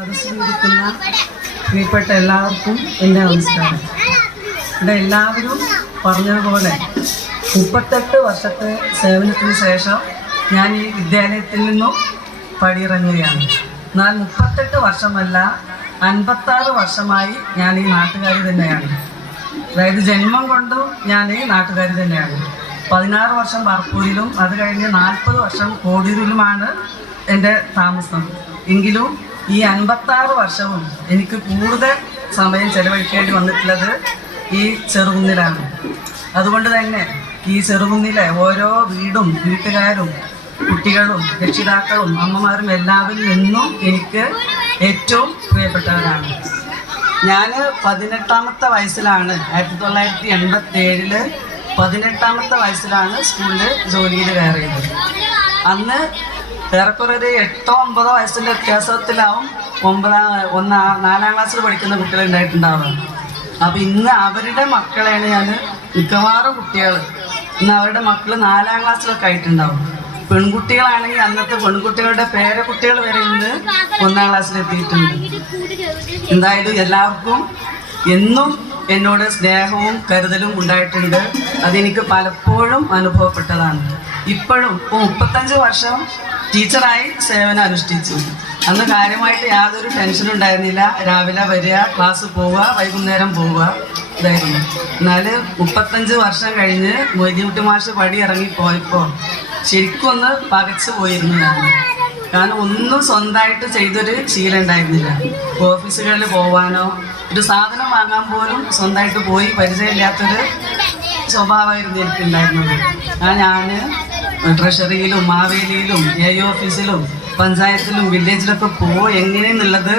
സദസ്സിലിരിക്കുന്ന പ്രിയപ്പെട്ട എല്ലാവർക്കും എൻ്റെ നമസ്കാരം. ഇവിടെ എല്ലാവരും പറഞ്ഞതുപോലെ 38 വർഷത്തെ സേവനത്തിന് ശേഷം ഞാൻ ഈ വിദ്യാലയത്തിൽ നിന്നും പടിയിറങ്ങുകയാണ്. എന്നാൽ 38 വർഷമല്ല, 56 വർഷമായി ഞാൻ ഈ നാട്ടുകാരി തന്നെയാണ്. അതായത് ജന്മം കൊണ്ടും ഞാൻ ഈ നാട്ടുകാരി തന്നെയാണ്. 16 വർഷം പറപ്പൂരിലും അത് കഴിഞ്ഞ് 40 വർഷം കോടിയൂരിലുമാണ് എൻ്റെ താമസം. എങ്കിലും ഈ 56 വർഷവും എനിക്ക് കൂടുതൽ സമയം ചെലവഴിക്കേണ്ടി വന്നിട്ടുള്ളത് ഈ ചെറുകുന്നിലാണ്. അതുകൊണ്ട് തന്നെ ഈ ചെറുകുന്നിലെ ഓരോ വീടും വീട്ടുകാരും കുട്ടികളും രക്ഷിതാക്കളും അമ്മമാരും എല്ലാവരിൽ നിന്നും എനിക്ക് ഏറ്റവും പ്രിയപ്പെട്ടവരാണ്. ഞാൻ 18ാമത്തെ വയസ്സിലാണ് 1987 18ാമത്തെ വയസ്സിലാണ് സ്കൂളിൽ ജോലിയിൽ കയറിയത്. അന്ന് ഏറെക്കുറെ ഒരു 8-9 വയസ്സിൻ്റെ വ്യത്യാസത്തിലാവും 4ാം ക്ലാസ്സിൽ പഠിക്കുന്ന കുട്ടികൾ ഉണ്ടായിട്ടുണ്ടാവുക. അപ്പം ഇന്ന് അവരുടെ മക്കളെയാണ് ഞാൻ മിക്കവാറും കുട്ടികൾ ഇന്ന് അവരുടെ മക്കൾ 4ാം ക്ലാസ്സിലൊക്കെ ആയിട്ടുണ്ടാവും. പെൺകുട്ടികളാണെങ്കിൽ അന്നത്തെ പെൺകുട്ടികളുടെ പേരക്കുട്ടികൾ വരെ ഇന്ന് 1ാം ക്ലാസ്സിലെത്തിയിട്ടുണ്ട്. എന്തായാലും എല്ലാവർക്കും എന്നും എന്നോട് സ്നേഹവും കരുതലും ഉണ്ടായിട്ടുണ്ട്. അതെനിക്ക് പലപ്പോഴും അനുഭവപ്പെട്ടതാണ്. ഇപ്പോഴും 35 വർഷം ടീച്ചറായി സേവനം അനുഷ്ഠിച്ചു. അന്ന് കാര്യമായിട്ട് യാതൊരു ടെൻഷനും ഉണ്ടായിരുന്നില്ല. രാവിലെ വരിക, ക്ലാസ് പോവുക, വൈകുന്നേരം പോവുക, ഇതായിരുന്നു. എന്നാൽ 35 വർഷം കഴിഞ്ഞ് മൊയ്തീൻകുട്ടി മാഷ് പടി ഇറങ്ങിപ്പോയപ്പോൾ ശരിക്കും ഒന്ന് പകച്ചു പോയിരുന്നു ഞാൻ. കാരണം ഒന്നും സ്വന്തമായിട്ട് ചെയ്തൊരു ശീലം ഉണ്ടായിരുന്നില്ല. ഓഫീസുകളിൽ പോവാനോ ഒരു സാധനം വാങ്ങാൻ പോലും സ്വന്തമായിട്ട് പോയി പരിചയമില്ലാത്തൊരു സ്വഭാവമായിരുന്നു എനിക്കുണ്ടായിരുന്നത്. ഞാൻ ട്രഷറിയിലും മാവേലിയിലും ഓഫീസിലും പഞ്ചായത്തിലും വില്ലേജിലൊക്കെ പോയി എങ്ങനെയെന്നുള്ളത്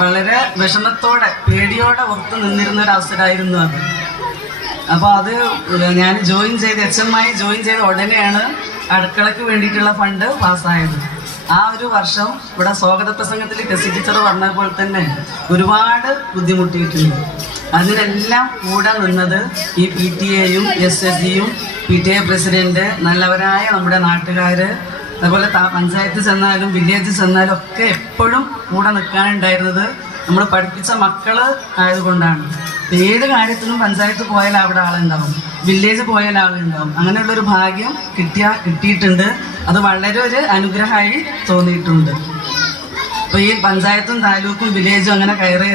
വളരെ വിഷമത്തോടെ പേടിയോടെ ഓർത്ത് നിന്നിരുന്ന ഒരു അവസരമായിരുന്നു അത്. അപ്പോൾ അത് ഞാൻ HM ആയി ജോയിൻ ചെയ്ത ഉടനെയാണ് അടുക്കളയ്ക്ക് വേണ്ടിയിട്ടുള്ള ഫണ്ട് പാസ്സായത്. ആ ഒരു വർഷം ഇവിടെ സ്വാഗത പ്രസംഗത്തിൽ ടെസി ടീച്ചർ പറഞ്ഞ പോലെ തന്നെ ഒരുപാട് ബുദ്ധിമുട്ടിയിട്ടുണ്ട്. അതിനെല്ലാം കൂടെ നിന്നത് ഈ PTA-യും SSG-യും PTA പ്രസിഡന്റ്, നല്ലവരായ നമ്മുടെ നാട്ടുകാർ, അതുപോലെ പഞ്ചായത്ത് ചെന്നാലും വില്ലേജിൽ ചെന്നാലും ഒക്കെ എപ്പോഴും കൂടെ നിൽക്കാനുണ്ടായിരുന്നത് നമ്മൾ പഠിപ്പിച്ച മക്കൾ ആയതുകൊണ്ടാണ്. ഏത് കാര്യത്തിലും പഞ്ചായത്ത് പോയാൽ അവിടെ ആളുണ്ടാവും, വില്ലേജ് പോയാൽ ആളുണ്ടാവും. അങ്ങനെയുള്ളൊരു ഭാഗ്യം കിട്ടിയിട്ടുണ്ട്. അത് വളരെ ഒരു അനുഗ്രഹമായി തോന്നിയിട്ടുണ്ട്. അപ്പോൾ ഈ പഞ്ചായത്തും താലൂക്കും വില്ലേജും അങ്ങനെ കയറി